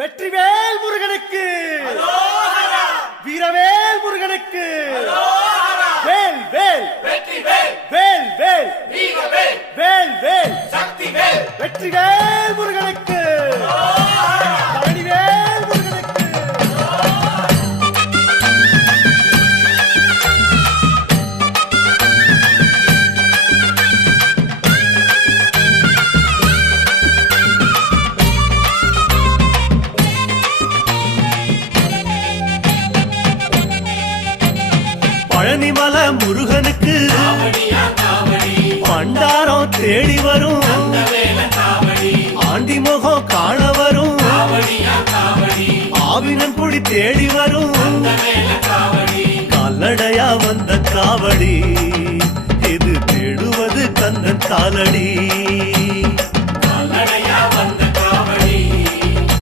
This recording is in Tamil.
வெற்றிவே பழனிமல முருகனுக்கு பண்டாரம் தேடி வரும் முகம் காண வரும் ஆவினம் குடி தேடி வரும் கல்லடையா வந்த காவடி இது தேடுவது கந்தன் காலடி